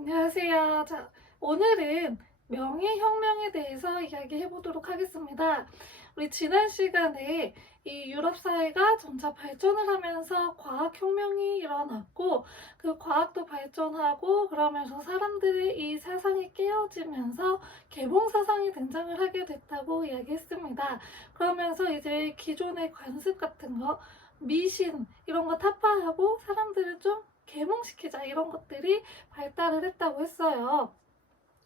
안녕하세요. 자, 오늘은 명예혁명에 대해서 이야기해 보도록 하겠습니다. 우리 지난 시간에 이 유럽 사회가 점차 발전을 하면서 과학혁명이 일어났고, 그 과학도 발전하고 그러면서 사람들의 이 사상이 깨어지면서 개봉사상이 등장을 하게 됐다고 이야기했습니다. 그러면서 이제 기존의 관습 같은 거, 미신 이런 거 타파하고 사람들을 좀 계몽시키자 이런 것들이 발달을 했다고 했어요.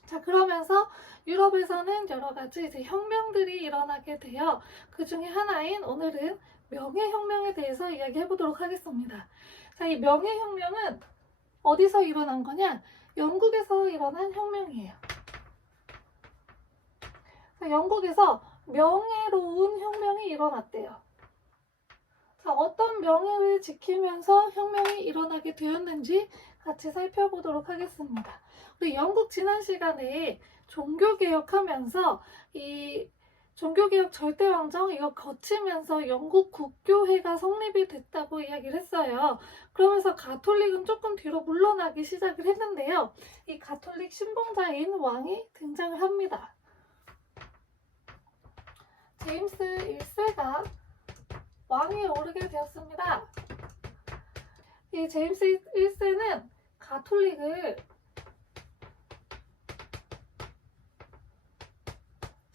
자, 그러면서 유럽에서는 여러 가지 이제 혁명들이 일어나게 되어 그 중에 하나인 오늘은 명예혁명에 대해서 이야기해 보도록 하겠습니다. 자, 이 명예혁명은 어디서 일어난 거냐? 영국에서 일어난 혁명이에요. 자, 영국에서 명예로운 혁명이 일어났대요. 자, 어떤 명예를 지키면서 혁명이 일어나게 되었는지 같이 살펴보도록 하겠습니다. 우리 영국 지난 시간에 종교개혁하면서 이 종교개혁 절대왕정 이거 거치면서 영국 국교회가 성립이 됐다고 이야기를 했어요. 그러면서 가톨릭은 조금 뒤로 물러나기 시작을 했는데요. 이 가톨릭 신봉자인 왕이 등장을 합니다. 제임스 1세가 왕위에 오르게 되었습니다. 이 제임스 1세는 가톨릭을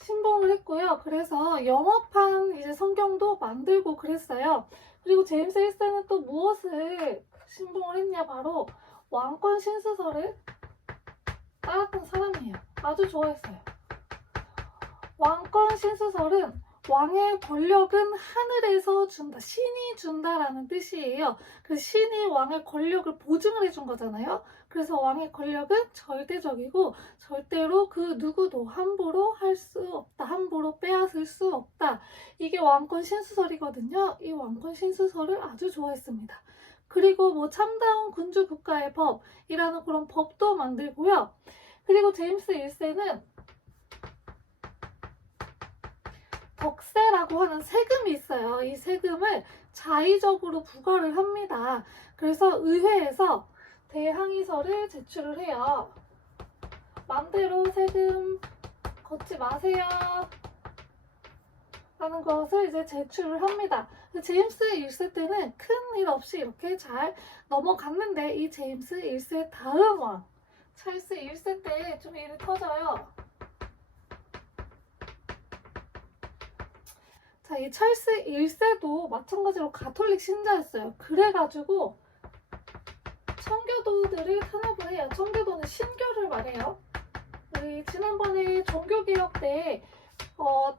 신봉을 했고요. 그래서 영어판 이제 성경도 만들고 그랬어요. 그리고 제임스 1세는 또 무엇을 신봉을 했냐? 바로 왕권 신수설을 따랐던 사람이에요. 아주 좋아했어요. 왕권 신수설은 왕의 권력은 하늘에서 준다, 신이 준다라는 뜻이에요. 그 신이 왕의 권력을 보증을 해준 거잖아요. 그래서 왕의 권력은 절대적이고 절대로 그 누구도 함부로 할 수 없다, 함부로 빼앗을 수 없다. 이게 왕권 신수설이거든요. 이 왕권 신수설을 아주 좋아했습니다. 그리고 뭐 참다운 군주 국가의 법이라는 그런 법도 만들고요. 그리고 제임스 1세는 덕세라고 하는 세금이 있어요. 이 세금을 자의적으로 부과를 합니다. 그래서 의회에서 대항의서를 제출을 해요. 맘대로 세금 걷지 마세요 라는 것을 이제 제출을 합니다. 제임스 1세 때는 큰 일 없이 이렇게 잘 넘어갔는데 이 제임스 1세 다음 왕 찰스 1세 때 좀 일이 터져요. 자, 이 찰스 1세도 마찬가지로 가톨릭 신자였어요. 그래가지고 청교도들을 탄압을 해요. 청교도는 신교를 말해요. 우리 지난번에 종교개혁 때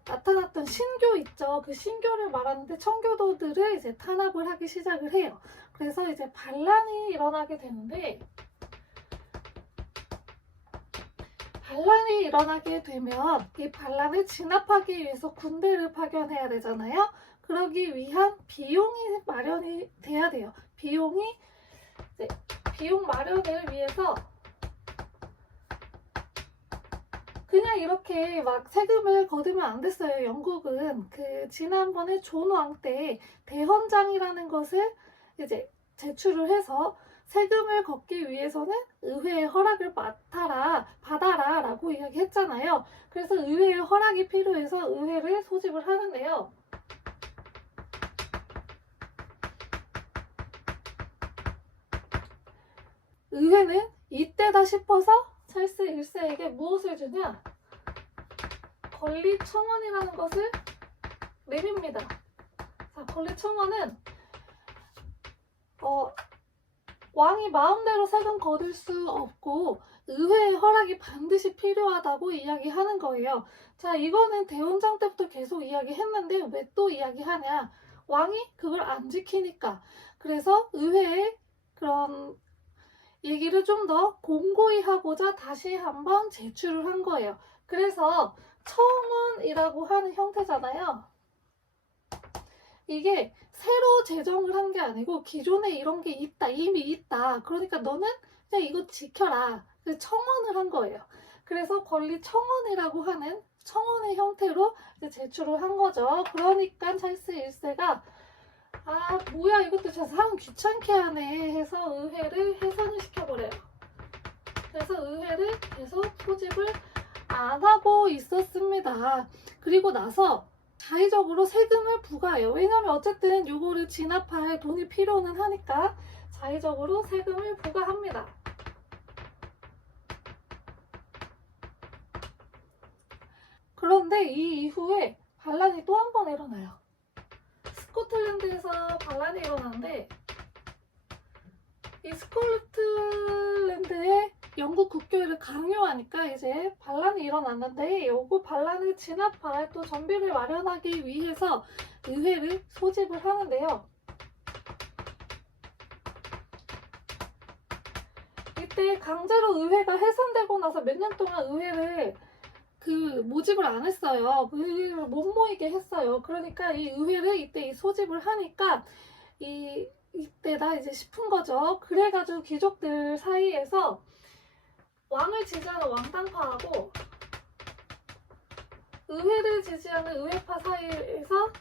나타났던 신교 있죠. 그 신교를 말하는데 청교도들을 이제 탄압을 하기 시작을 해요. 그래서 이제 반란이 일어나게 되는데 반란이 일어나게 되면 이 반란을 진압하기 위해서 군대를 파견해야 되잖아요. 그러기 위한 비용이 마련이 돼야 돼요. 비용 마련을 위해서 그냥 이렇게 막 세금을 거두면 안 됐어요. 영국은 그 지난번에 존 왕 때 대헌장이라는 것을 이제 제출을 해서 세금을 걷기 위해서는 의회의 허락을 받아라 라고 이야기했잖아요. 그래서 의회의 허락이 필요해서 의회를 소집을 하는데요. 의회는 이때다 싶어서 찰스 1세에게 무엇을 주냐? 권리청원이라는 것을 내립니다. 자, 권리청원은 왕이 마음대로 세금 거둘 수 없고 의회의 허락이 반드시 필요하다고 이야기하는 거예요. 자, 이거는 대헌장 때부터 계속 이야기했는데 왜 또 이야기하냐? 왕이 그걸 안 지키니까. 그래서 의회에 그런 얘기를 좀 더 공고히 하고자 다시 한번 제출을 한 거예요. 그래서 청원이라고 하는 형태잖아요. 이게 새로 제정을 한 게 아니고 기존에 이런 게 있다, 이미 있다. 그러니까 너는 그냥 이거 지켜라. 청원을 한 거예요. 그래서 권리 청원이라고 하는 청원의 형태로 이제 제출을 한 거죠. 그러니까 찰스 1세가 뭐야 이것도 저 사람 귀찮게 하네 해서 의회를 해산을 시켜버려요. 그래서 의회를 계속 소집을 안 하고 있었습니다. 그리고 나서 자의적으로 세금을 부과해요. 왜냐면 어쨌든 요거를 진압할 돈이 필요는 하니까 자의적으로 세금을 부과합니다. 그런데 이 이후에 반란이 또 한 번 일어나요. 스코틀랜드에서 반란이 일어나는데 이 스코틀랜드에 영국 국교회를 강요하니까 이제 반란이 일어났는데 요거 반란을 진압할 또 전비를 마련하기 위해서 의회를 소집을 하는데요. 이때 강제로 의회가 해산되고 나서 몇 년 동안 의회를 모집을 안 했어요. 그 의회를 못 모이게 했어요. 그러니까 이 의회를 이때 이 소집을 하니까 이때다 이제 싶은 거죠. 그래가지고 귀족들 사이에서 왕을 지지하는 왕당파하고 의회를 지지하는 의회파 사이에서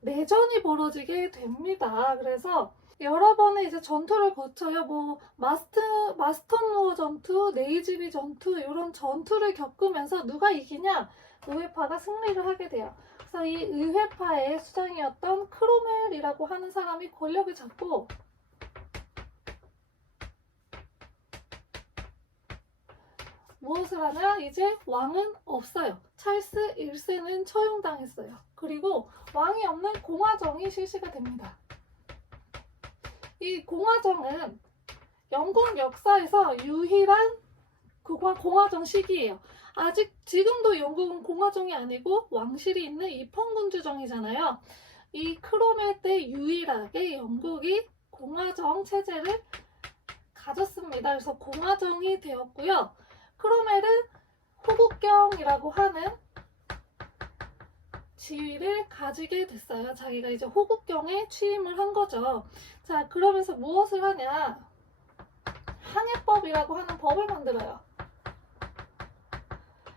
내전이 벌어지게 됩니다. 그래서 여러 번의 이제 전투를 거쳐요. 뭐 마스턴무어 전투, 네이지비 전투 이런 전투를 겪으면서 누가 이기냐? 의회파가 승리를 하게 돼요. 그래서 이 의회파의 수장이었던 크로멜이라고 하는 사람이 권력을 잡고 무엇을 하냐? 이제 왕은 없어요. 찰스 1세는 처형당했어요. 그리고 왕이 없는 공화정이 실시가 됩니다. 이 공화정은 영국 역사에서 유일한 공화정 시기예요. 아직 지금도 영국은 공화정이 아니고 왕실이 있는 입헌군주정이잖아요. 이 크로멜 때 유일하게 영국이 공화정 체제를 가졌습니다. 그래서 공화정이 되었고요. 크로멜은 호국경이라고 하는 지위를 가지게 됐어요. 자기가 이제 호국경에 취임을 한 거죠. 자, 그러면서 무엇을 하냐? 항해법이라고 하는 법을 만들어요.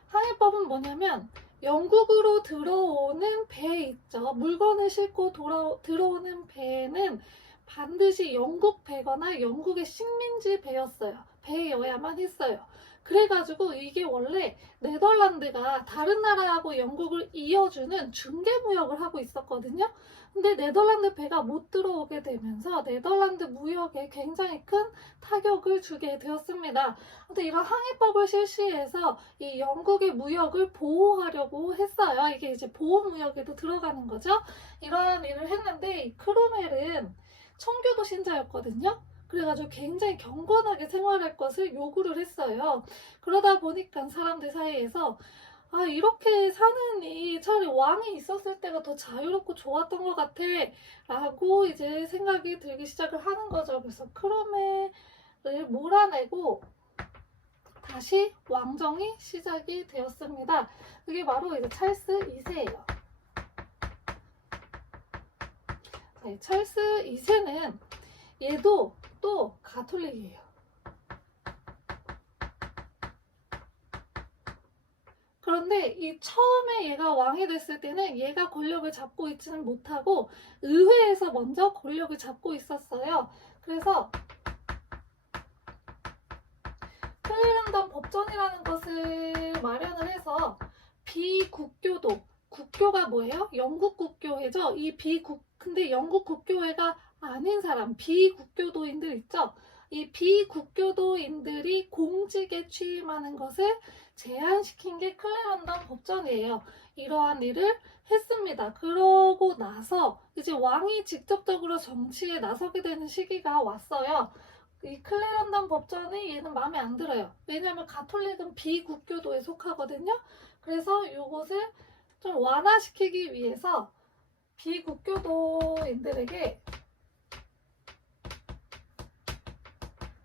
항해법은 뭐냐면 영국으로 들어오는 배 있죠. 물건을 싣고 들어오는 배는 반드시 영국 배거나 영국의 식민지 배였어요. 배여야만 했어요. 그래가지고 이게 원래 네덜란드가 다른 나라하고 영국을 이어주는 중개무역을 하고 있었거든요. 근데 네덜란드 배가 못 들어오게 되면서 네덜란드 무역에 굉장히 큰 타격을 주게 되었습니다. 근데 이런 항해법을 실시해서 이 영국의 무역을 보호하려고 했어요. 이게 이제 보호무역에도 들어가는 거죠. 이러한 일을 했는데 이 크로멜은 청교도 신자였거든요. 그래가지고 굉장히 경건하게 생활할 것을 요구를 했어요. 그러다 보니까 사람들 사이에서 이렇게 사느니 차라리 왕이 있었을 때가 더 자유롭고 좋았던 것 같아 라고 이제 생각이 들기 시작을 하는 거죠. 그래서 크로멜을 몰아내고 다시 왕정이 시작이 되었습니다. 그게 바로 이제 찰스 2세예요. 네, 찰스 2세는 얘도 또 가톨릭이에요. 그런데 이 처음에 얘가 왕이 됐을 때는 얘가 권력을 잡고 있지는 못하고 의회에서 먼저 권력을 잡고 있었어요. 그래서 클레런던 법전이라는 것을 마련을 해서 비국교도, 국교가 뭐예요? 영국 국교회죠. 근데 영국 국교회가 아닌 사람, 비국교도인들 있죠? 이 비국교도인들이 공직에 취임하는 것을 제한시킨 게 클레런던 법전이에요. 이러한 일을 했습니다. 그러고 나서 이제 왕이 직접적으로 정치에 나서게 되는 시기가 왔어요. 이 클레런던 법전이 얘는 마음에 안 들어요. 왜냐하면 가톨릭은 비국교도에 속하거든요. 그래서 이것을 좀 완화시키기 위해서 비국교도인들에게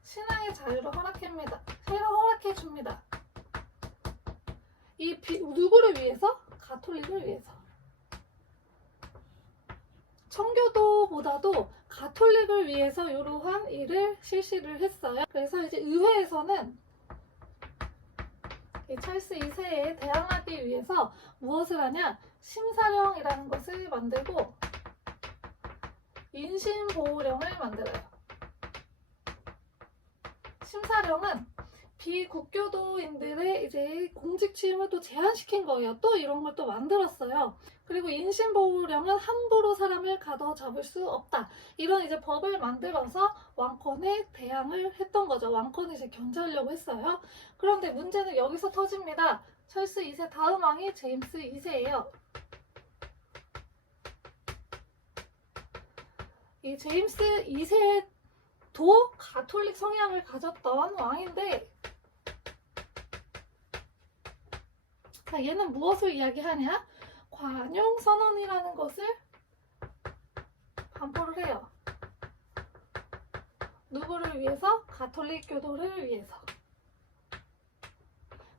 신앙의 자유를 허락해 줍니다. 누구를 위해서? 가톨릭을 위해서. 청교도보다도 가톨릭을 위해서 이러한 일을 실시를 했어요. 그래서 이제 의회에서는 이 찰스 2세에 대항하기 위해서 무엇을 하냐? 심사령이라는 것을 만들고 인신보호령을 만들어요. 심사령은 비국교도인들의 이제 공직 취임을 또 제한시킨 거예요. 또 이런 걸 또 만들었어요. 그리고 인신보호령은 함부로 사람을 가둬 잡을 수 없다. 이런 이제 법을 만들어서 왕권에 대항을 했던 거죠. 왕권을 이제 견제하려고 했어요. 그런데 문제는 여기서 터집니다. 찰스 2세 다음 왕이 제임스 2세예요. 이 제임스 2세도 가톨릭 성향을 가졌던 왕인데, 자, 얘는 무엇을 이야기하냐? 관용 선언이라는 것을 반포를 해요. 누구를 위해서? 가톨릭 교도를 위해서.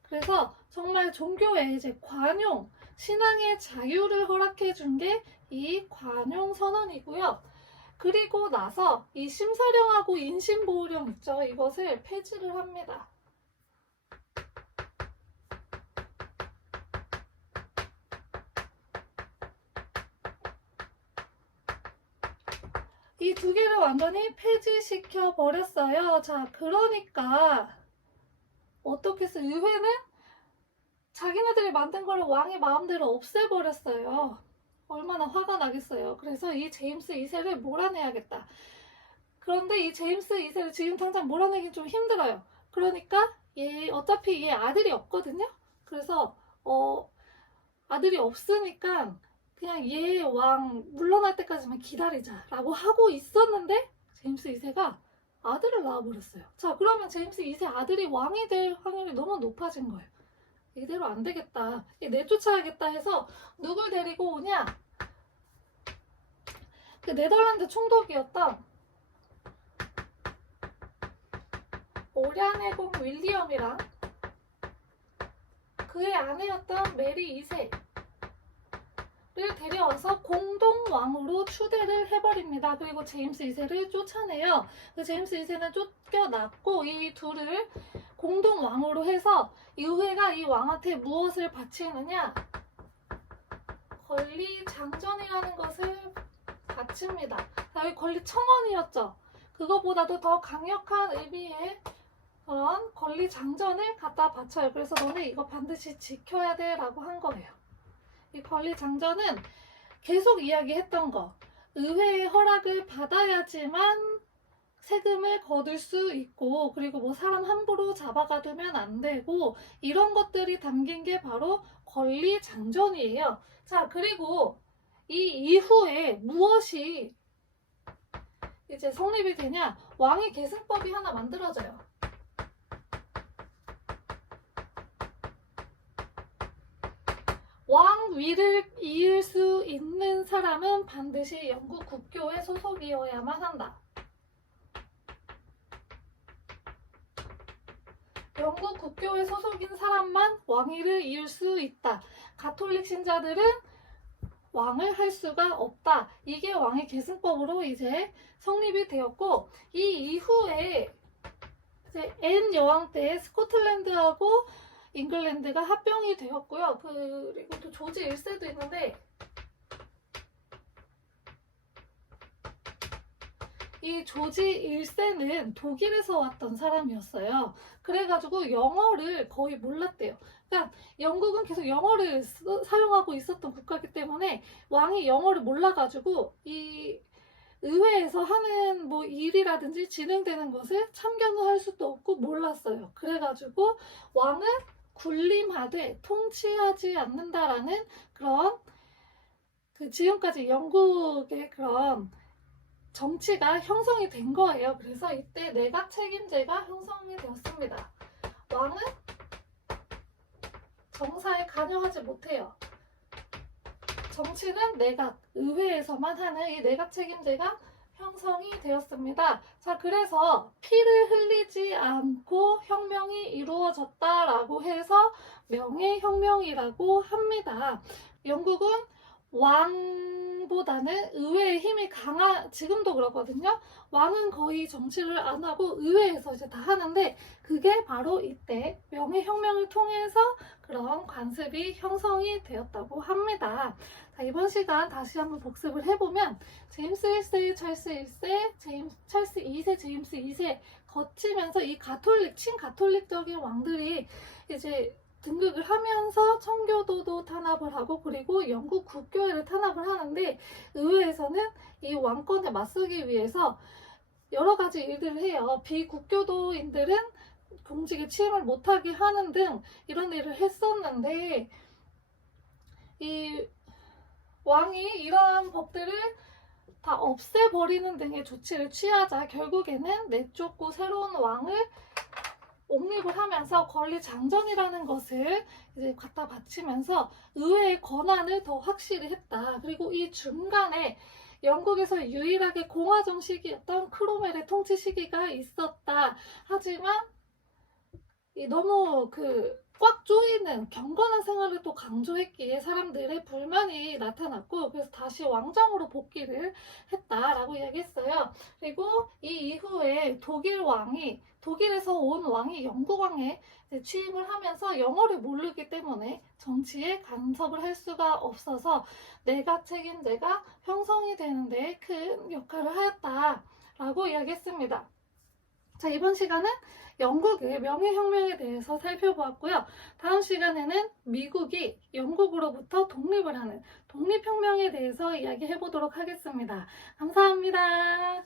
그래서 정말 종교에 이제 관용, 신앙의 자유를 허락해 준 게 이 관용 선언이고요. 그리고 나서 이 심사령하고 인신보호령 있죠. 이것을 폐지를 합니다. 이 두 개를 완전히 폐지시켜 버렸어요. 자, 그러니까 어떻게 해서 의회는 자기네들이 만든 걸 왕의 마음대로 없애버렸어요. 얼마나 화가 나겠어요. 그래서 이 제임스 2세를 몰아내야겠다. 그런데 이 제임스 2세를 지금 당장 몰아내긴 좀 힘들어요. 그러니까 어차피 얘 아들이 없거든요. 그래서 아들이 없으니까 그냥 얘 왕 물러날 때까지만 기다리자라고 하고 있었는데 제임스 2세가 아들을 낳아버렸어요. 자, 그러면 제임스 2세 아들이 왕이 될 확률이 너무 높아진 거예요. 이대로 안 되겠다. 내쫓아야겠다 해서 누굴 데리고 오냐? 그 네덜란드 총독이었던 오량의 공 윌리엄이랑 그의 아내였던 메리 2세를 데려와서 공동왕으로 추대를 해버립니다. 그리고 제임스 2세를 쫓아내요. 그 제임스 2세는 쫓겨났고 이 둘을 공동왕으로 해서 의회가 이 왕한테 무엇을 바치느냐? 권리장전이라는 것을 바칩니다. 여기 권리청원이었죠. 그거보다도 더 강력한 의미의 그런 권리장전을 갖다 바쳐요. 그래서 너네 이거 반드시 지켜야 돼 라고 한 거예요. 이 권리장전은 계속 이야기했던 거. 의회의 허락을 받아야지만 세금을 거둘 수 있고, 그리고 뭐 사람 함부로 잡아가두면 안 되고, 이런 것들이 담긴 게 바로 권리장전이에요. 자, 그리고 이 이후에 무엇이 이제 성립이 되냐? 왕위 계승법이 하나 만들어져요. 왕위를 이을 수 있는 사람은 반드시 영국 국교의 소속이어야만 한다. 영국 국교의 소속인 사람만 왕위를 이을 수 있다. 가톨릭 신자들은 왕을 할 수가 없다. 이게 왕위 계승법으로 이제 성립이 되었고, 이 이후에 이제 앤 여왕 때 스코틀랜드하고 잉글랜드가 합병이 되었고요. 그리고 또 조지 1세도 있는데, 이 조지 1세는 독일에서 왔던 사람이었어요. 그래가지고 영어를 거의 몰랐대요. 그러니까 영국은 계속 영어를 사용하고 있었던 국가이기 때문에 왕이 영어를 몰라가지고 이 의회에서 하는 뭐 일이라든지 진행되는 것을 참견을 할 수도 없고 몰랐어요. 그래가지고 왕은 군림하되 통치하지 않는다라는 그런 지금까지 영국의 그런 정치가 형성이 된 거예요. 그래서 이때 내각 책임제가 형성이 되었습니다. 왕은 정사에 관여하지 못해요. 정치는 내각, 의회에서만 하는 이 내각 책임제가 형성이 되었습니다. 자, 그래서 피를 흘리지 않고 혁명이 이루어졌다라고 해서 명예혁명이라고 합니다. 영국은 왕보다는 의회의 힘이 지금도 그렇거든요. 왕은 거의 정치를 안 하고 의회에서 이제 다 하는데, 그게 바로 이때 명예혁명을 통해서 그런 관습이 형성이 되었다고 합니다. 자, 이번 시간 다시 한번 복습을 해보면 제임스 1세, 찰스 1세, 찰스 2세, 제임스 2세 거치면서 이 친가톨릭적인 왕들이 이제 등극을 하면서 청교도도 탄압을 하고 그리고 영국 국교회를 탄압을 하는데 의회에서는 이 왕권에 맞서기 위해서 여러 가지 일들을 해요. 비국교도인들은 공직에 취임을 못하게 하는 등 이런 일을 했었는데 이 왕이 이러한 법들을 다 없애버리는 등의 조치를 취하자 결국에는 내쫓고 새로운 왕을 옹립을 하면서 권리 장전이라는 것을 이제 갖다 바치면서 의회의 권한을 더 확실히 했다. 그리고 이 중간에 영국에서 유일하게 공화 정식이었던 크로멜의 통치 시기가 있었다. 하지만 너무 꽉 조이는 경건한 생활을 또 강조했기에 사람들의 불만이 나타났고 그래서 다시 왕정으로 복귀를 했다라고 이야기했어요. 그리고 이 이후에 독일에서 온 왕이 영국 왕에 취임을 하면서 영어를 모르기 때문에 정치에 간섭을 할 수가 없어서 내가 책임제가 형성이 되는데 큰 역할을 하였다라고 이야기했습니다. 자, 이번 시간은 영국의 명예혁명에 대해서 살펴보았고요. 다음 시간에는 미국이 영국으로부터 독립을 하는 독립혁명에 대해서 이야기해 보도록 하겠습니다. 감사합니다.